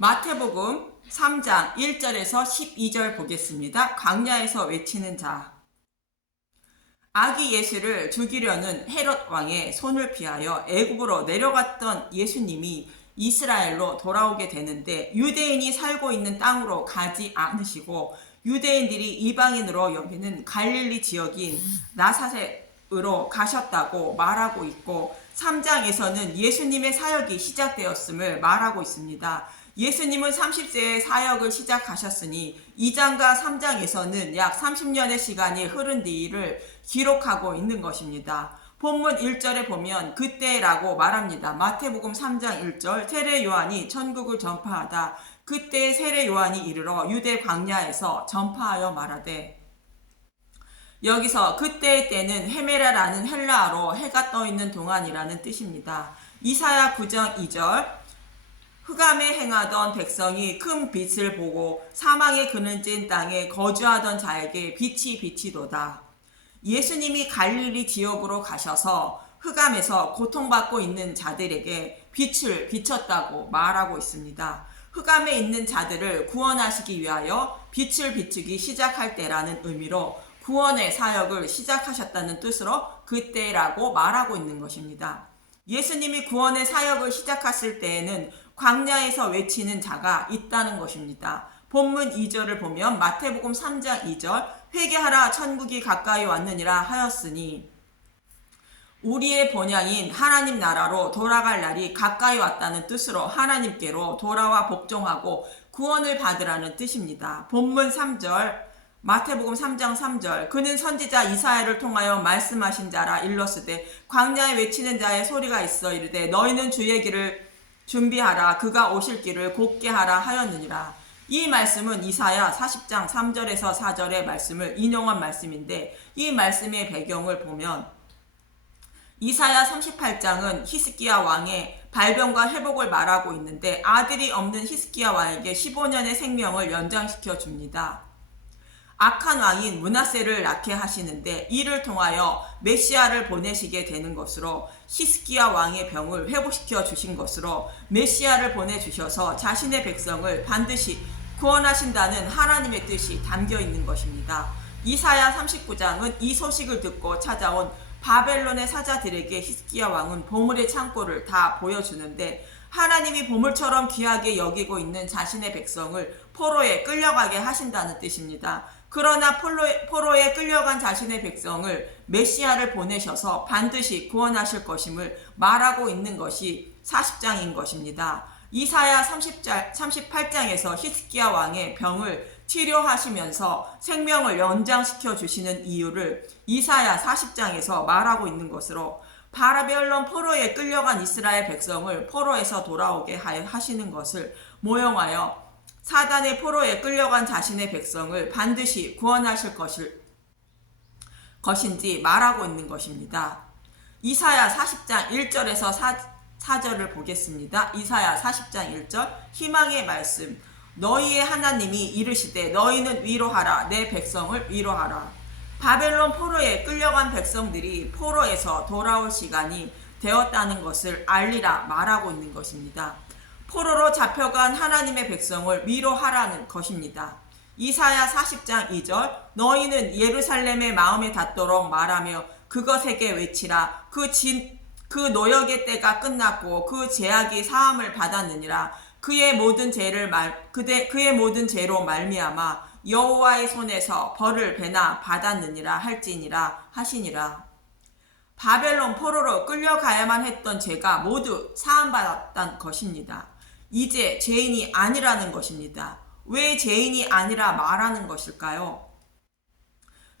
마태복음 3장 1절에서 12절 보겠습니다. 광야에서 외치는 자. 아기 예수를 죽이려는 헤롯 왕의 손을 피하여 애굽으로 내려갔던 예수님이 이스라엘로 돌아오게 되는데, 유대인이 살고 있는 땅으로 가지 않으시고 유대인들이 이방인으로 여기는 갈릴리 지역인 나사렛으로 가셨다고 말하고 있고, 3장에서는 예수님의 사역이 시작되었음을 말하고 있습니다. 예수님은 30세에 사역을 시작하셨으니 2장과 3장에서는 약 30년의 시간이 흐른 뒤를 기록하고 있는 것입니다. 본문 1절에 보면 그때라고 말합니다. 마태복음 3장 1절, 세례 요한이 천국을 전파하다 그때 세례 요한이 이르러 유대 광야에서 전파하여 말하되, 여기서 그때의 때는 헤메라라는 헬라어로 해가 떠 있는 동안이라는 뜻입니다. 이사야 9장 2절, 흑암에 행하던 백성이 큰 빛을 보고 사망의 그늘진 땅에 거주하던 자에게 빛이 비치도다. 예수님이 갈릴리 지역으로 가셔서 흑암에서 고통받고 있는 자들에게 빛을 비쳤다고 말하고 있습니다. 흑암에 있는 자들을 구원하시기 위하여 빛을 비추기 시작할 때라는 의미로 구원의 사역을 시작하셨다는 뜻으로 그때라고 말하고 있는 것입니다. 예수님이 구원의 사역을 시작하실 때에는 광야에서 외치는 자가 있다는 것입니다. 본문 2절을 보면 마태복음 3장 2절, 회개하라 천국이 가까이 왔느니라 하였으니, 우리의 본향인 하나님 나라로 돌아갈 날이 가까이 왔다는 뜻으로 하나님께로 돌아와 복종하고 구원을 받으라는 뜻입니다. 본문 3절, 마태복음 3장 3절, 그는 선지자 이사야를 통하여 말씀하신 자라 일렀으되 광야에 외치는 자의 소리가 있어 이르되 너희는 주의 길을 준비하라, 그가 오실 길을 곧게 하라 하였느니라. 이 말씀은 이사야 40장 3절에서 4절의 말씀을 인용한 말씀인데, 이 말씀의 배경을 보면 이사야 38장은 히스기야 왕의 발병과 회복을 말하고 있는데, 아들이 없는 히스기야 왕에게 15년의 생명을 연장시켜 줍니다. 악한 왕인 므낫세를 낳게 하시는데, 이를 통하여 메시아를 보내시게 되는 것으로, 히스기야 왕의 병을 회복시켜 주신 것으로 메시아를 보내주셔서 자신의 백성을 반드시 구원하신다는 하나님의 뜻이 담겨 있는 것입니다. 이사야 39장은 이 소식을 듣고 찾아온 바벨론의 사자들에게 히스기야 왕은 보물의 창고를 다 보여주는데, 하나님이 보물처럼 귀하게 여기고 있는 자신의 백성을 포로에 끌려가게 하신다는 뜻입니다. 그러나 포로에 끌려간 자신의 백성을 메시아를 보내셔서 반드시 구원하실 것임을 말하고 있는 것이 40장인 것입니다. 이사야 38장에서 히스기야 왕의 병을 치료하시면서 생명을 연장시켜 주시는 이유를 이사야 40장에서 말하고 있는 것으로, 바벨론 포로에 끌려간 이스라엘 백성을 포로에서 돌아오게 하시는 것을 모형하여 사단의 포로에 끌려간 자신의 백성을 반드시 구원하실 것인지 말하고 있는 것입니다. 이사야 40장 1절에서 4절을 보겠습니다. 이사야 40장 1절, 희망의 말씀. 너희의 하나님이 이르시되 너희는 위로하라, 내 백성을 위로하라. 바벨론 포로에 끌려간 백성들이 포로에서 돌아올 시간이 되었다는 것을 알리라 말하고 있는 것입니다. 포로로 잡혀간 하나님의 백성을 위로하라는 것입니다. 이사야 40장 2절, 너희는 예루살렘의 마음에 닿도록 말하며 그것에게 외치라. 그 노역의 때가 끝났고 그 죄악이 사함을 받았느니라. 그의 모든 죄로 말미암아 여호와의 손에서 벌을 배나 받았느니라 할지니라 하시니라. 바벨론 포로로 끌려가야만 했던 죄가 모두 사함받았다는 것입니다. 이제 죄인이 아니라는 것입니다. 왜 죄인이 아니라 말하는 것일까요?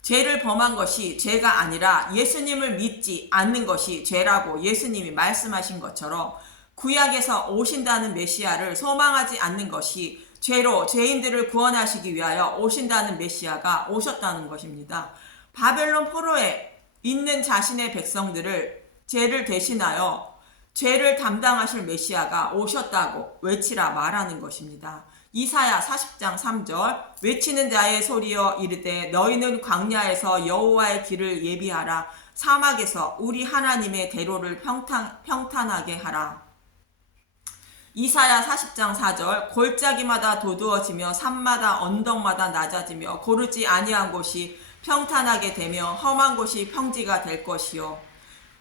죄를 범한 것이 죄가 아니라 예수님을 믿지 않는 것이 죄라고 예수님이 말씀하신 것처럼, 구약에서 오신다는 메시아를 소망하지 않는 것이 죄로 죄인들을 구원하시기 위하여 오신다는 메시아가 오셨다는 것입니다. 바벨론 포로에 있는 자신의 백성들을 죄를 대신하여 죄를 담당하실 메시아가 오셨다고 외치라 말하는 것입니다. 이사야 40장 3절, 외치는 자의 소리여 이르되 너희는 광야에서 여호와의 길을 예비하라, 사막에서 우리 하나님의 대로를 평탄하게 하라. 이사야 40장 4절 골짜기마다 도두어지며 산마다 언덕마다 낮아지며 고르지 아니한 곳이 평탄하게 되며 험한 곳이 평지가 될 것이요.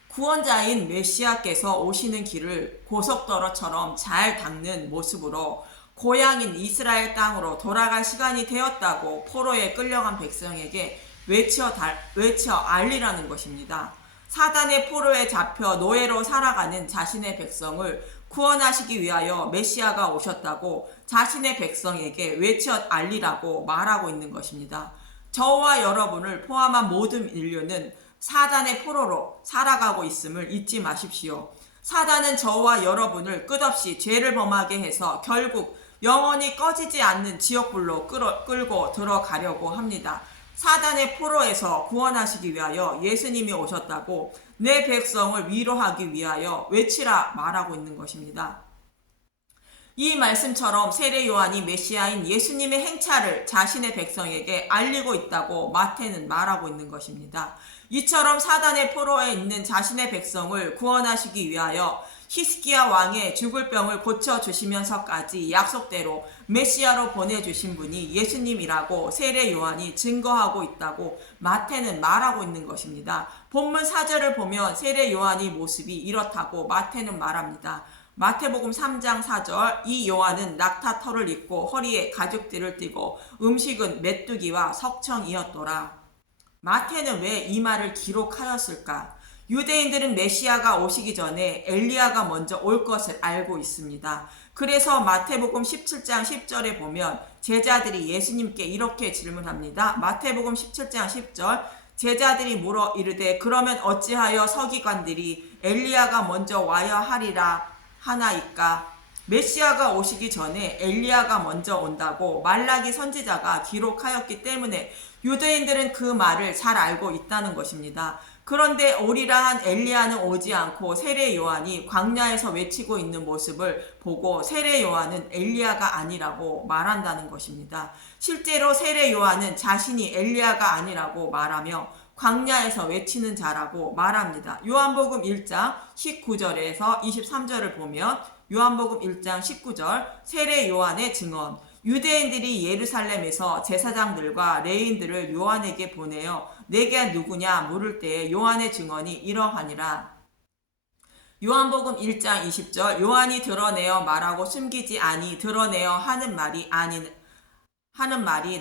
구원자인 메시아께서 오시는 길을 고속도로처럼 잘 닦는 모습으로 고향인 이스라엘 땅으로 돌아갈 시간이 되었다고 포로에 끌려간 백성에게 외쳐 알리라는 것입니다. 사단의 포로에 잡혀 노예로 살아가는 자신의 백성을 구원하시기 위하여 메시아가 오셨다고 자신의 백성에게 외쳐 알리라고 말하고 있는 것입니다. 저와 여러분을 포함한 모든 인류는 사단의 포로로 살아가고 있음을 잊지 마십시오. 사단은 저와 여러분을 끝없이 죄를 범하게 해서 결국 영원히 꺼지지 않는 지옥불로 끌고 들어가려고 합니다. 사단의 포로에서 구원하시기 위하여 예수님이 오셨다고 내 백성을 위로하기 위하여 외치라 말하고 있는 것입니다. 이 말씀처럼 세례 요한이 메시아인 예수님의 행차를 자신의 백성에게 알리고 있다고 마태는 말하고 있는 것입니다. 이처럼 사단의 포로에 있는 자신의 백성을 구원하시기 위하여 히스기야 왕의 죽을 병을 고쳐주시면서까지 약속대로 메시아로 보내주신 분이 예수님이라고 세례 요한이 증거하고 있다고 마태는 말하고 있는 것입니다. 본문 4절을 보면 세례 요한의 모습이 이렇다고 마태는 말합니다. 마태복음 3장 4절 이 요한은 낙타 털을 입고 허리에 가죽띠를 띠고 음식은 메뚜기와 석청이었더라. 마태는 왜 이 말을 기록하였을까? 유대인들은 메시아가 오시기 전에 엘리야가 먼저 올 것을 알고 있습니다. 그래서 마태복음 17장 10절에 보면 제자들이 예수님께 이렇게 질문합니다. 마태복음 17장 10절 제자들이 물어 이르되 그러면 어찌하여 서기관들이 엘리야가 먼저 와야 하리라 하나이까? 메시아가 오시기 전에 엘리야가 먼저 온다고 말라기 선지자가 기록하였기 때문에 유대인들은 그 말을 잘 알고 있다는 것입니다. 그런데 오리라 한 엘리야는 오지 않고 세례 요한이 광야에서 외치고 있는 모습을 보고 세례 요한은 엘리야가 아니라고 말한다는 것입니다. 실제로 세례 요한은 자신이 엘리야가 아니라고 말하며 광야에서 외치는 자라고 말합니다. 요한복음 1장 19절에서 23절을 보면 요한복음 1장 19절 세례 요한의 증언 유대인들이 예루살렘에서 제사장들과 레위인들을 요한에게 보내어 내게 누구냐 물을 때에 요한의 증언이 이러하니라. 요한복음 1장 20절 요한이 드러내어 말하고 숨기지 아니 드러내어 하는 말이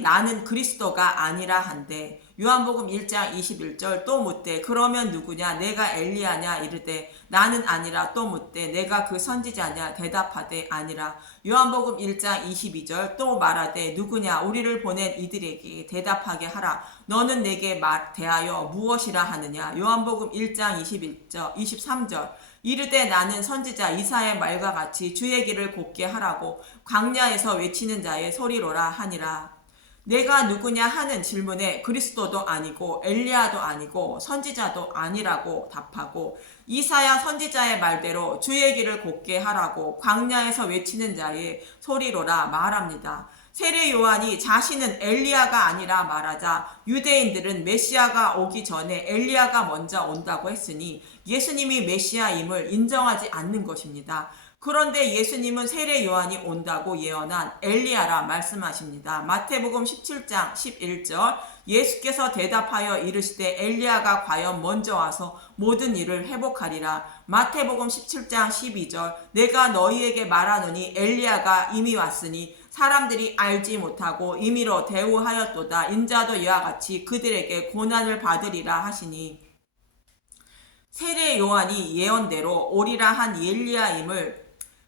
나는 그리스도가 아니라 한데 요한복음 1장 21절 또 묻되 그러면 누구냐 내가 엘리야냐 이르되 나는 아니라 또 묻되 내가 그 선지자냐 대답하되 아니라 요한복음 1장 22절 또 말하되 누구냐 우리를 보낸 이들에게 대답하게 하라 너는 내게 대하여 무엇이라 하느냐 요한복음 1장 23절 이르되 나는 선지자 이사야의 말과 같이 주의 길을 곱게 하라고 광야에서 외치는 자의 소리로라 하니라. 내가 누구냐 하는 질문에 그리스도도 아니고 엘리야도 아니고 선지자도 아니라고 답하고 이사야 선지자의 말대로 주의 길을 곱게 하라고 광야에서 외치는 자의 소리로라 말합니다. 세례 요한이 자신은 엘리야가 아니라 말하자 유대인들은 메시아가 오기 전에 엘리야가 먼저 온다고 했으니 예수님이 메시아임을 인정하지 않는 것입니다. 그런데 예수님은 세례 요한이 온다고 예언한 엘리야라 말씀하십니다. 마태복음 17장 11절 예수께서 대답하여 이르시되 엘리야가 과연 먼저 와서 모든 일을 회복하리라. 마태복음 17장 12절 내가 너희에게 말하노니 엘리야가 이미 왔으니 사람들이 알지 못하고 임의로 대우하였도다. 인자도 이와 같이 그들에게 고난을 받으리라 하시니 세례 요한이 예언대로 오리라 한 엘리야임을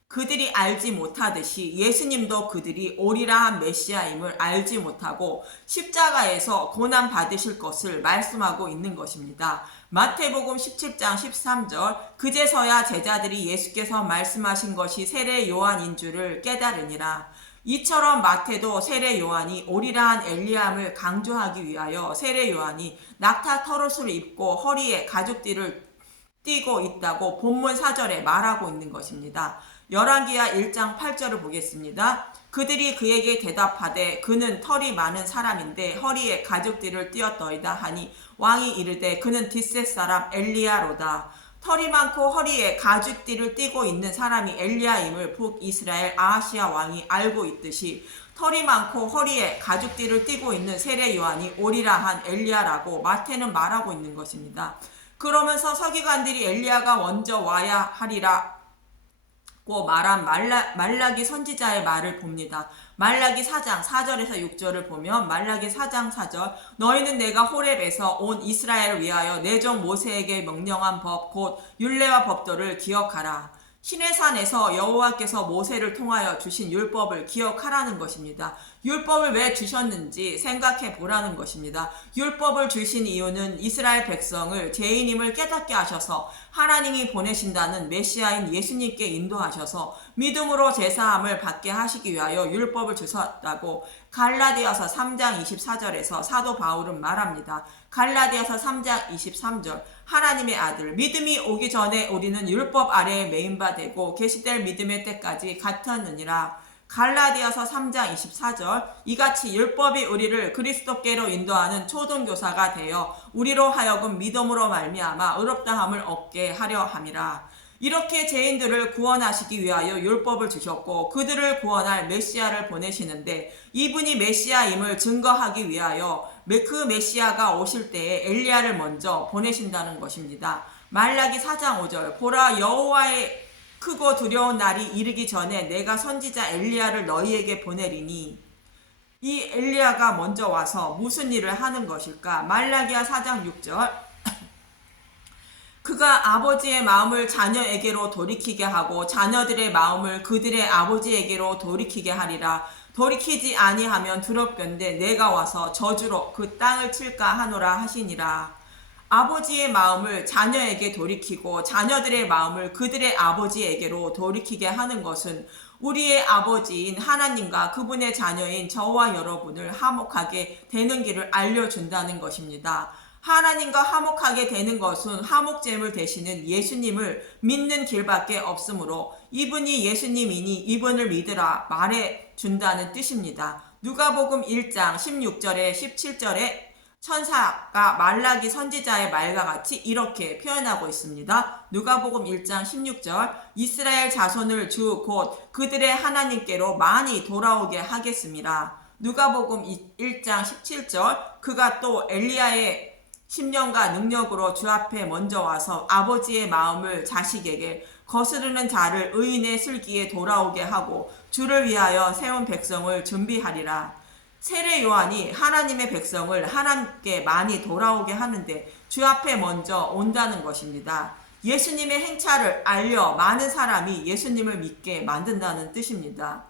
그들이 알지 못하듯이 예수님도 그들이 오리라 한 메시아임을 알지 못하고 십자가에서 고난 받으실 것을 말씀하고 있는 것입니다. 마태복음 17장 13절 그제서야 제자들이 예수께서 말씀하신 것이 세례 요한인 줄을 깨달으니라. 이처럼 마태도 세례 요한이 오리라 한 엘리야임을 강조하기 위하여 세례 요한이 낙타 털옷을 입고 허리에 가죽띠를 띠고 있다고 본문 4절에 말하고 있는 것입니다. 열왕기하 1장 8절을 보겠습니다. 그들이 그에게 대답하되 그는 털이 많은 사람인데 허리에 가죽띠를 띠었더이다 하니 왕이 이르되 그는 뒷셋 사람 엘리야로다. 털이 많고 허리에 가죽띠를 띠고 있는 사람이 엘리야임을 북이스라엘 아하시야 왕이 알고 있듯이 털이 많고 허리에 가죽띠를 띠고 있는 세례 요한이 오리라 한 엘리야라고 마태는 말하고 있는 것입니다. 그러면서 서기관들이 엘리야가 먼저 와야 하리라고 말한 말라기 선지자의 말을 봅니다. 말라기 4장 4절에서 6절을 보면 말라기 4장 4절 너희는 내가 호렙에서 온 이스라엘을 위하여 내 종 모세에게 명령한 법 곧 율례와 법도를 기억하라. 시내산에서 여호와께서 모세를 통하여 주신 율법을 기억하라는 것입니다. 율법을 왜 주셨는지 생각해 보라는 것입니다. 율법을 주신 이유는 이스라엘 백성을 죄인임을 깨닫게 하셔서 하나님이 보내신다는 메시아인 예수님께 인도하셔서 믿음으로 제사함을 받게 하시기 위하여 율법을 주셨다고 갈라디아서 3장 24절에서 사도 바울은 말합니다. 갈라디아서 3장 23절 하나님의 아들 믿음이 오기 전에 우리는 율법 아래에 매인 바 되고 계시될 믿음의 때까지 같았느니라. 갈라디아서 3장 24절 이같이 율법이 우리를 그리스도께로 인도하는 초등교사가 되어 우리로 하여금 믿음으로 말미암아 의롭다함을 얻게 하려 함이라. 이렇게 죄인들을 구원하시기 위하여 율법을 주셨고 그들을 구원할 메시아를 보내시는데 이분이 메시아임을 증거하기 위하여 그 메시아가 오실 때에 엘리야를 먼저 보내신다는 것입니다. 말라기 4장 5절 보라 여호와의 크고 두려운 날이 이르기 전에 내가 선지자 엘리야를 너희에게 보내리니 이 엘리야가 먼저 와서 무슨 일을 하는 것일까? 말라기야 4장 6절 그가 아버지의 마음을 자녀에게로 돌이키게 하고 자녀들의 마음을 그들의 아버지에게로 돌이키게 하리라. 돌이키지 아니하면 두렵건대 내가 와서 저주로 그 땅을 칠까 하노라 하시니라. 아버지의 마음을 자녀에게 돌이키고 자녀들의 마음을 그들의 아버지에게로 돌이키게 하는 것은 우리의 아버지인 하나님과 그분의 자녀인 저와 여러분을 화목하게 되는 길을 알려준다는 것입니다. 하나님과 화목하게 되는 것은 화목제물 되시는 예수님을 믿는 길밖에 없으므로 이분이 예수님이니 이분을 믿으라 말해준다는 뜻입니다. 누가복음 1장 16절에 17절에 천사가 말라기 선지자의 말과 같이 이렇게 표현하고 있습니다. 누가복음 1장 16절 이스라엘 자손을 주 곧 그들의 하나님께로 많이 돌아오게 하겠습니다. 누가복음 1장 17절 그가 또 엘리야의 10년과 능력으로 주 앞에 먼저 와서 아버지의 마음을 자식에게 거스르는 자를 의인의 슬기에 돌아오게 하고 주를 위하여 세운 백성을 준비하리라. 세례 요한이 하나님의 백성을 하나님께 많이 돌아오게 하는데 주 앞에 먼저 온다는 것입니다. 예수님의 행차를 알려 많은 사람이 예수님을 믿게 만든다는 뜻입니다.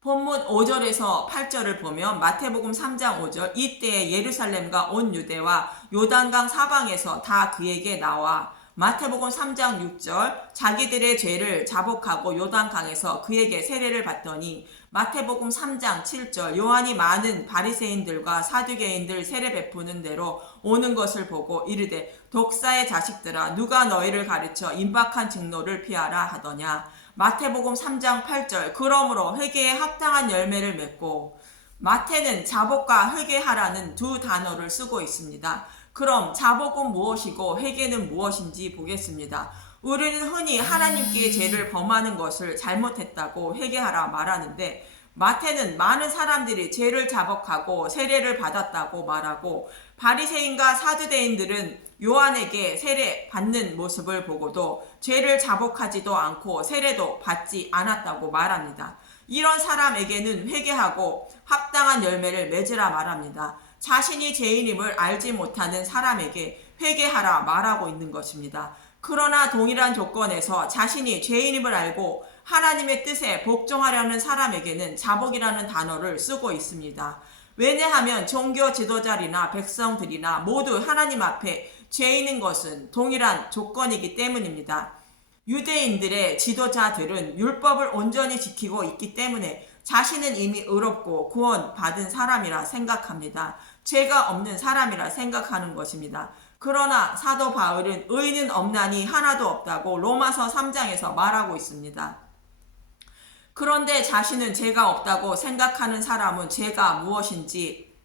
본문 5절에서 8절을 보면 마태복음 3장 5절 이때에 예루살렘과 온 유대와 요단강 사방에서 다 그에게 나와 마태복음 3장 6절 자기들의 죄를 자복하고 요단강에서 그에게 세례를 받더니 마태복음 3장 7절 요한이 많은 바리새인들과 사두개인들 세례 베푸는 대로 오는 것을 보고 이르되 독사의 자식들아 누가 너희를 가르쳐 임박한 직노를 피하라 하더냐. 마태복음 3장 8절 그러므로 회개에 합당한 열매를 맺고 마태는 자복과 회개하라는 두 단어를 쓰고 있습니다. 그럼 자복은 무엇이고 회개는 무엇인지 보겠습니다. 우리는 흔히 하나님께 죄를 범하는 것을 잘못했다고 회개하라 말하는데 마태는 많은 사람들이 죄를 자복하고 세례를 받았다고 말하고 바리새인과 사두개인들은 요한에게 세례 받는 모습을 보고도 죄를 자복하지도 않고 세례도 받지 않았다고 말합니다. 이런 사람에게는 회개하고 합당한 열매를 맺으라 말합니다. 자신이 죄인임을 알지 못하는 사람에게 회개하라 말하고 있는 것입니다. 그러나 동일한 조건에서 자신이 죄인임을 알고 하나님의 뜻에 복종하려는 사람에게는 자복이라는 단어를 쓰고 있습니다. 왜냐하면 종교 지도자들이나 백성들이나 모두 하나님 앞에 죄인인 것은 동일한 조건이기 때문입니다. 유대인들의 지도자들은 율법을 온전히 지키고 있기 때문에 자신은 이미 의롭고 구원받은 사람이라 생각합니다. 죄가 없는 사람이라 생각하는 것입니다. 그러나 사도 바울은 의인은 없나니 하나도 없다고 로마서 3장에서 말하고 있습니다. 그런데 자신은 죄가 없다고 생각하는 사람은 죄가 무엇인지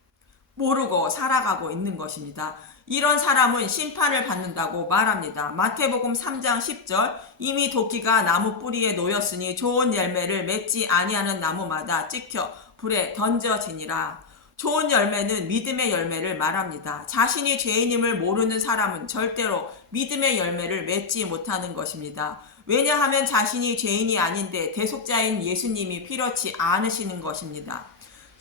모르고 살아가고 있는 것입니다. 이런 사람은 심판을 받는다고 말합니다. 마태복음 3장 10절 이미 도끼가 나무 뿌리에 놓였으니 좋은 열매를 맺지 아니하는 나무마다 찍혀 불에 던져지니라. 좋은 열매는 믿음의 열매를 말합니다. 자신이 죄인임을 모르는 사람은 절대로 믿음의 열매를 맺지 못하는 것입니다. 왜냐하면 자신이 죄인이 아닌데 대속자인 예수님이 필요치 않으시는 것입니다.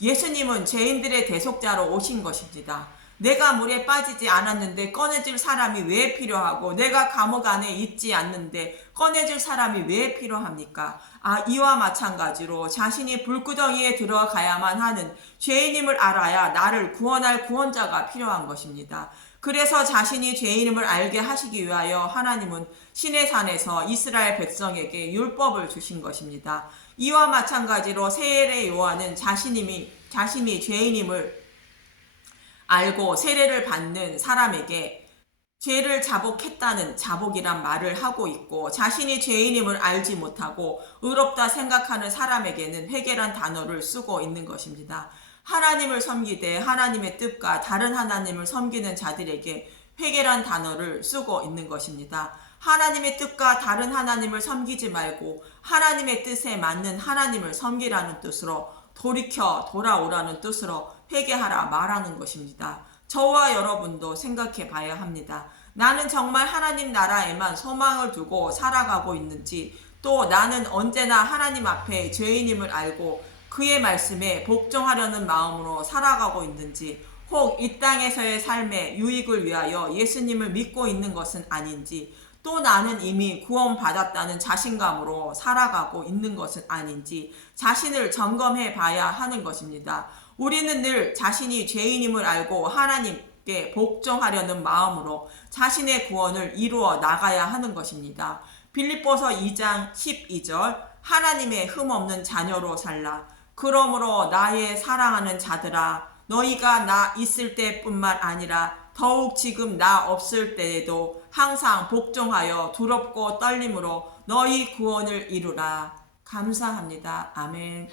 예수님은 죄인들의 대속자로 오신 것입니다. 내가 물에 빠지지 않았는데 꺼내줄 사람이 왜 필요하고 내가 감옥 안에 있지 않는데 꺼내줄 사람이 왜 필요합니까? 이와 마찬가지로 자신이 불구덩이에 들어가야만 하는 죄인임을 알아야 나를 구원할 구원자가 필요한 것입니다. 그래서 자신이 죄인임을 알게 하시기 위하여 하나님은 시내산에서 이스라엘 백성에게 율법을 주신 것입니다. 이와 마찬가지로 세례 요한은 자신이 죄인임을 알고 세례를 받는 사람에게 죄를 자복했다는 자복이란 말을 하고 있고, 자신이 죄인임을 알지 못하고 의롭다 생각하는 사람에게는 회개란 단어를 쓰고 있는 것입니다. 하나님을 섬기되 하나님의 뜻과 다른 하나님을 섬기는 자들에게 회개란 단어를 쓰고 있는 것입니다. 하나님의 뜻과 다른 하나님을 섬기지 말고 하나님의 뜻에 맞는 하나님을 섬기라는 뜻으로, 돌이켜 돌아오라는 뜻으로 회개하라 말하는 것입니다. 저와 여러분도 생각해 봐야 합니다. 나는 정말 하나님 나라에만 소망을 두고 살아가고 있는지, 또 나는 언제나 하나님 앞에 죄인임을 알고 그의 말씀에 복종하려는 마음으로 살아가고 있는지, 혹 이 땅에서의 삶의 유익을 위하여 예수님을 믿고 있는 것은 아닌지, 또 나는 이미 구원받았다는 자신감으로 살아가고 있는 것은 아닌지 자신을 점검해 봐야 하는 것입니다. 우리는 늘 자신이 죄인임을 알고 하나님께 복종하려는 마음으로 자신의 구원을 이루어 나가야 하는 것입니다. 빌립보서 2장 12절 하나님의 흠없는 자녀로 살라. 그러므로 나의 사랑하는 자들아, 너희가 나 있을 때뿐만 아니라 더욱 지금 나 없을 때에도 항상 복종하여 두렵고 떨림으로 너희 구원을 이루라. 감사합니다. 아멘.